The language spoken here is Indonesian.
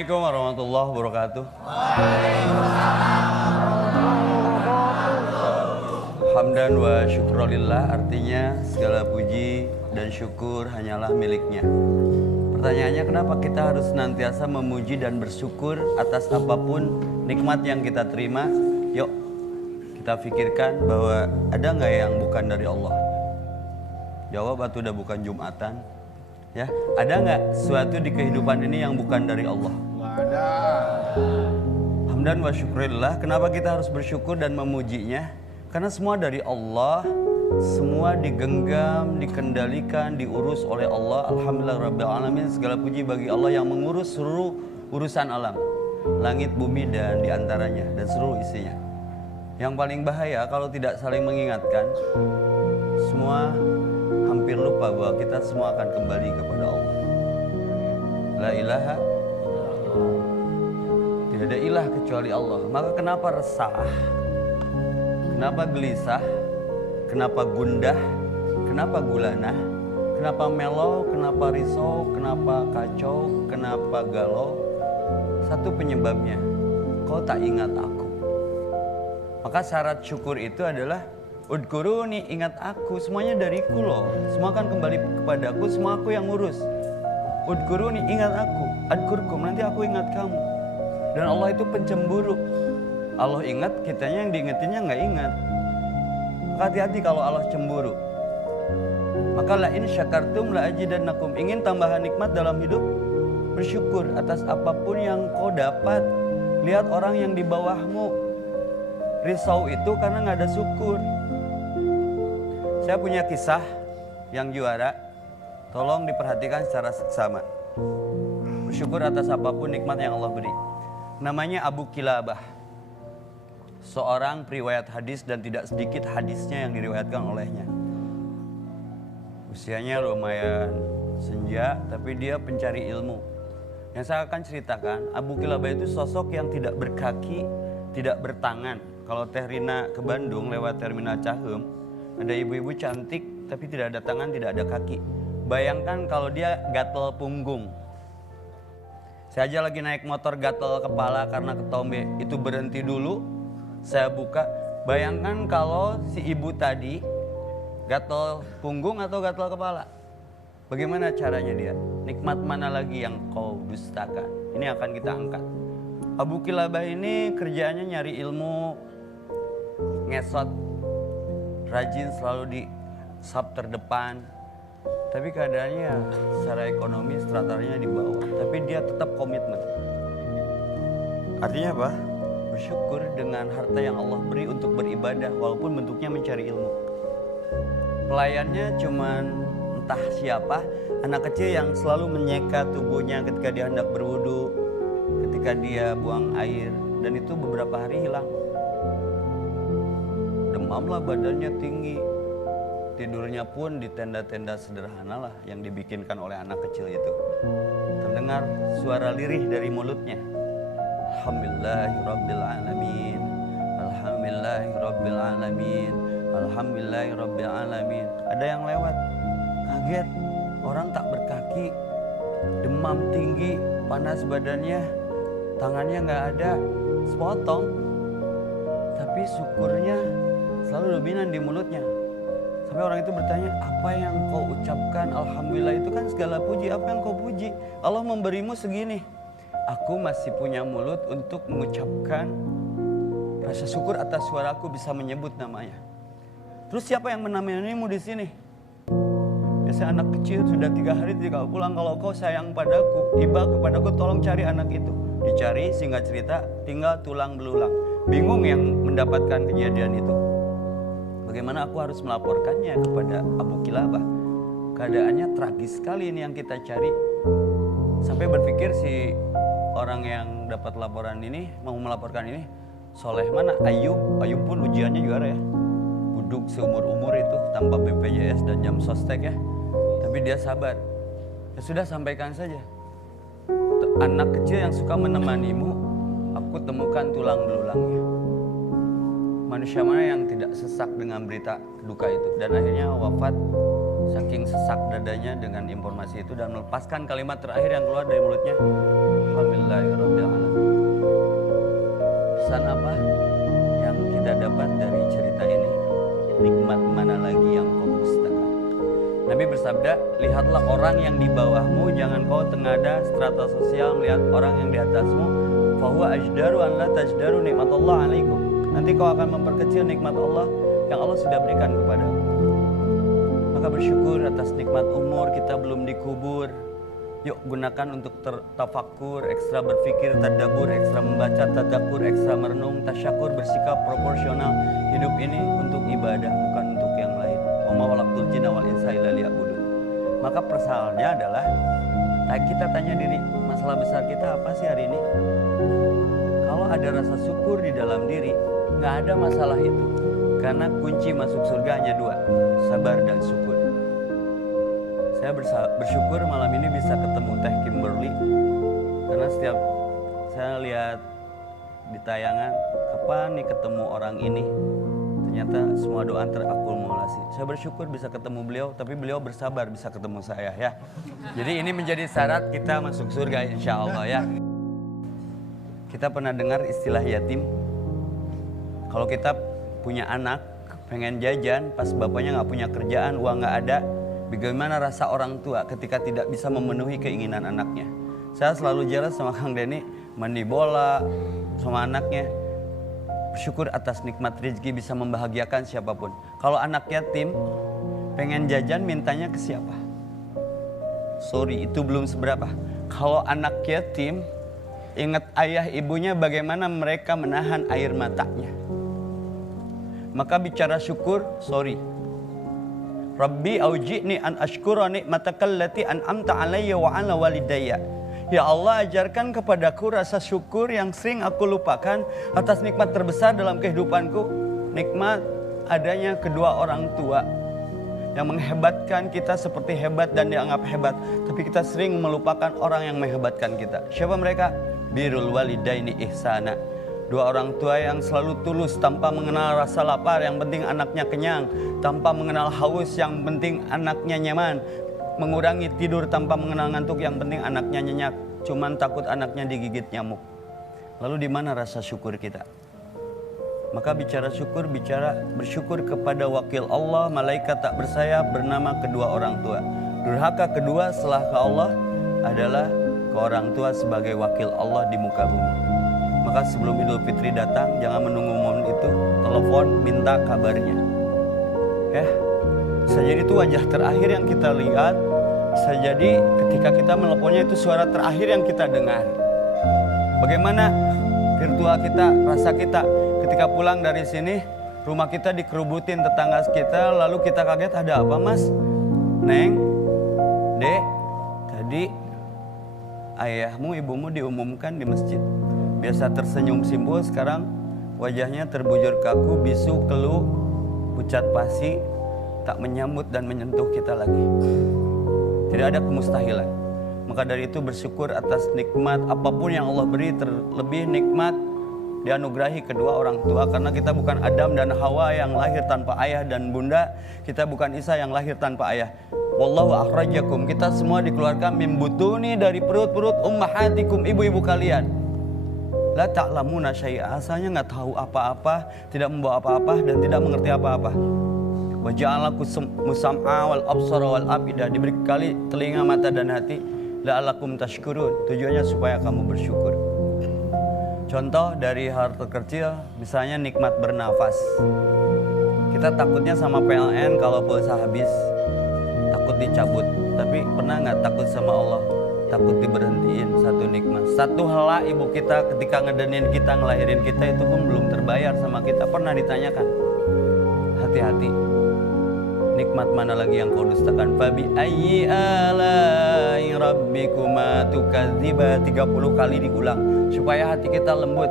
Assalamualaikum warahmatullahi wabarakatuh. Hamdan wa syukrulillah, artinya segala puji dan syukur hanyalah miliknya. Pertanyaannya, kenapa kita harus senantiasa memuji dan bersyukur atas apapun nikmat yang kita terima? Yuk kita pikirkan bahwa ada nggak yang bukan dari Allah? Jawab, atau udah bukan Jumatan. Ya, ada nggak sesuatu di kehidupan ini yang bukan dari Allah? Ada. Hamdan wa syukurillah. Kenapa kita harus bersyukur dan memujinya? Karena semua dari Allah, semua digenggam, dikendalikan, diurus oleh Allah. Alhamdulillah Rabbil Alamin. Segala puji bagi Allah yang mengurus seluruh urusan alam, langit, bumi, dan diantaranya, dan seluruh isinya. Yang paling bahaya kalau tidak saling mengingatkan, semua hampir lupa bahwa kita semua akan kembali kepada Allah. La ilaha, tidak ada ilah kecuali Allah. Maka kenapa resah? Kenapa gelisah? Kenapa gundah? Kenapa gulana? Kenapa melo? Kenapa risau? Kenapa kacau? Kenapa galau? Satu penyebabnya, kau tak ingat aku. Maka syarat syukur itu adalah udkuruni, ingat aku. Semuanya dariku loh. Semua akan kembali kepadaku, semua aku yang ngurus. Udkuruni, ingat aku. Adkurkum, nanti aku ingat kamu. Dan Allah itu pencemburu. Allah ingat, kitanya yang diingetinnya nggak ingat. Maka hati-hati kalau Allah cemburu. Maka la in syakartum la azidannakum. Ingin tambahan nikmat dalam hidup? Bersyukur atas apapun yang kau dapat. Lihat orang yang di bawahmu. Risau itu karena nggak ada syukur. Saya punya kisah yang juara. Tolong diperhatikan secara seksama. Bersyukur atas apapun nikmat yang Allah beri. Namanya Abu Kilabah, seorang periwayat hadis dan tidak sedikit hadisnya yang diriwayatkan olehnya. Usianya lumayan senja, tapi dia pencari ilmu. Yang saya akan ceritakan, Abu Kilabah itu sosok yang tidak berkaki, tidak bertangan. Kalau Teh Rina ke Bandung lewat Terminal Cahem, ada ibu-ibu cantik tapi tidak ada tangan, tidak ada kaki. Bayangkan kalau dia gatel punggung. Saya aja lagi naik motor gatel kepala karena ketombe. Itu berhenti dulu, saya buka. Bayangkan kalau si ibu tadi gatel punggung atau gatel kepala. Bagaimana caranya dia? Nikmat mana lagi yang kau dustakan? Ini akan kita angkat. Abu Kilabah ini kerjaannya nyari ilmu, ngesot, rajin, selalu di sab terdepan. Tapi keadaannya secara ekonomi stratarnya di bawah. Tapi dia tetap komitmen. Artinya apa? Bersyukur dengan harta yang Allah beri untuk beribadah walaupun bentuknya mencari ilmu. Pelayannya cuman entah siapa, anak kecil yang selalu menyeka tubuhnya ketika dia hendak berwudu, ketika dia buang air, dan itu beberapa hari hilang. Demamlah, badannya tinggi. Tidurnya pun di tenda-tenda sederhana lah yang dibikinkan oleh anak kecil itu. Terdengar suara lirih dari mulutnya. Alhamdulillahirrabbilalamin. Alhamdulillahirrabbilalamin. Alhamdulillahirrabbilalamin. Ada yang lewat, kaget. Orang tak berkaki, demam tinggi, panas badannya, tangannya nggak ada, sepotong. Tapi syukurnya selalu dominan di mulutnya. Sampai orang itu bertanya, apa yang kau ucapkan? Alhamdulillah, itu kan segala puji. Apa yang kau puji? Allah memberimu segini. Aku masih punya mulut untuk mengucapkan rasa syukur atas suaraku bisa menyebut namanya. Terus siapa yang menamaimu di sini? Biasa anak kecil sudah 3 hari tidak pulang. Kalau kau sayang padaku, tiba kepadaku, tolong cari anak itu. Dicari, singkat cerita, tinggal tulang belulang. Bingung yang mendapatkan kejadian itu. Bagaimana aku harus melaporkannya kepada Abu Kilabah? Keadaannya tragis sekali ini yang kita cari. Sampai berpikir si orang yang dapat laporan ini, mau melaporkan ini, soleh mana? Ayub pun ujiannya juara ya. Buduk seumur-umur itu tanpa BPJS dan jam sostek ya. Tapi dia sabar. Ya sudah, sampaikan saja. Anak kecil yang suka menemanimu, aku temukan tulang belulangnya. Manusia mana yang tidak sesak dengan berita duka itu? Dan akhirnya wafat saking sesak dadanya dengan informasi itu dan melepaskan kalimat terakhir yang keluar dari mulutnya, alhamdulillahirabbil alamin. Pesan apa yang kita dapat dari cerita ini? Nikmat mana lagi yang kau dustakan? Nabi bersabda, lihatlah orang yang di bawahmu, jangan kau tengada strata sosial melihat orang yang di atasmu. Fahuwa ajdaru an la tajdaru nikmatullah alaikum. Nanti kau akan memperkecil nikmat Allah yang Allah sudah berikan kepadamu. Maka bersyukur atas nikmat umur, kita belum dikubur. Yuk gunakan untuk tafakur, ekstra berpikir, tadabbur, ekstra membaca, tadakur, ekstra merenung, tasyakur, bersikap proporsional. Hidup ini untuk ibadah, bukan untuk yang lain. Wa ma khalaqtul jinna wal insa illa liya'budun. Maka persoalannya adalah kita tanya diri, masalah besar kita apa sih hari ini? Kalau ada rasa syukur di dalam diri, nggak ada masalah itu. Karena kunci masuk surga hanya dua, sabar dan syukur. Saya bersyukur malam ini bisa ketemu Teh Kimberly. Karena setiap saya lihat di tayangan, kapan nih ketemu orang ini? Ternyata semua doa terakumulasi. Saya bersyukur bisa ketemu beliau, tapi beliau bersabar bisa ketemu saya ya. Jadi ini menjadi syarat kita masuk surga insya Allah ya. Kita pernah dengar istilah yatim. Kalau kita punya anak, pengen jajan, pas bapaknya nggak punya kerjaan, uang nggak ada, bagaimana rasa orang tua ketika tidak bisa memenuhi keinginan anaknya? Saya selalu jelas sama Kang Denny, mandi bola sama anaknya. Bersyukur atas nikmat rezeki bisa membahagiakan siapapun. Kalau anak yatim, pengen jajan mintanya ke siapa? Sorry, itu belum seberapa. Kalau anak yatim, ingat ayah ibunya bagaimana mereka menahan air matanya. Maka bicara syukur, sorry. Rabbi auji'ni an ashkura ni'matakal lati an'amta alayya wa ala walidayya. Ya Allah, ajarkan kepadaku rasa syukur yang sering aku lupakan atas nikmat terbesar dalam kehidupanku. Nikmat adanya kedua orang tua yang menghebatkan kita seperti hebat dan dianggap hebat. Tapi kita sering melupakan orang yang menghebatkan kita. Siapa mereka? Birrul walidaini ihsana. Dua orang tua yang selalu tulus tanpa mengenal rasa lapar, yang penting anaknya kenyang. Tanpa mengenal haus, yang penting anaknya nyaman. Mengurangi tidur tanpa mengenal ngantuk, yang penting anaknya nyenyak. Cuman takut anaknya digigit nyamuk. Lalu di mana rasa syukur kita? Maka bicara syukur, bicara bersyukur kepada wakil Allah, malaikat tak bersayap bernama kedua orang tua. Durhaka kedua setelah ke Allah adalah ke orang tua sebagai wakil Allah di muka bumi. Maka sebelum Idul Fitri datang, jangan menunggu momen itu, telepon, minta kabarnya. Ya, bisa jadi itu wajah terakhir yang kita lihat, bisa jadi ketika kita menelponnya itu suara terakhir yang kita dengar. Bagaimana virtual kita, rasa kita ketika pulang dari sini, rumah kita dikerubutin tetangga kita, lalu kita kaget, ada apa mas? Neng, dek, tadi ayahmu, ibumu diumumkan di masjid. Biasa tersenyum simpul, sekarang wajahnya terbujur kaku, bisu, keluh, pucat pasi, tak menyambut dan menyentuh kita lagi. Tidak ada kemustahilan. Maka dari itu bersyukur atas nikmat apapun yang Allah beri, terlebih nikmat dianugerahi kedua orang tua. Karena kita bukan Adam dan Hawa yang lahir tanpa ayah dan bunda. Kita bukan Isa yang lahir tanpa ayah. Wallahu akhrajakum, kita semua dikeluarkan min butuni, dari perut-perut ummahatikum, ibu-ibu kalian. La ta'lamuna syai'a, asalnya nggak tahu apa-apa, tidak membawa apa-apa dan tidak mengerti apa-apa. Wa ja'alakum musam'a wal absara wal afidah, diberi kali telinga, mata dan hati. La'alakum tashkurun, tujuannya supaya kamu bersyukur. Contoh dari hal terkecil, misalnya nikmat bernafas. Kita takutnya sama PLN kalau pulsa habis, takut dicabut. Tapi pernah nggak takut sama Allah? Takut diberhentiin satu nikmat. Satu hela ibu kita ketika ngedenin kita, ngelahirin kita, itu pun belum terbayar sama kita. Pernah ditanyakan? Hati-hati. Nikmat mana lagi yang kau dustakan? Fabi ayyi alai rabbikuma tukadziba, 30 kali diulang supaya hati kita lembut.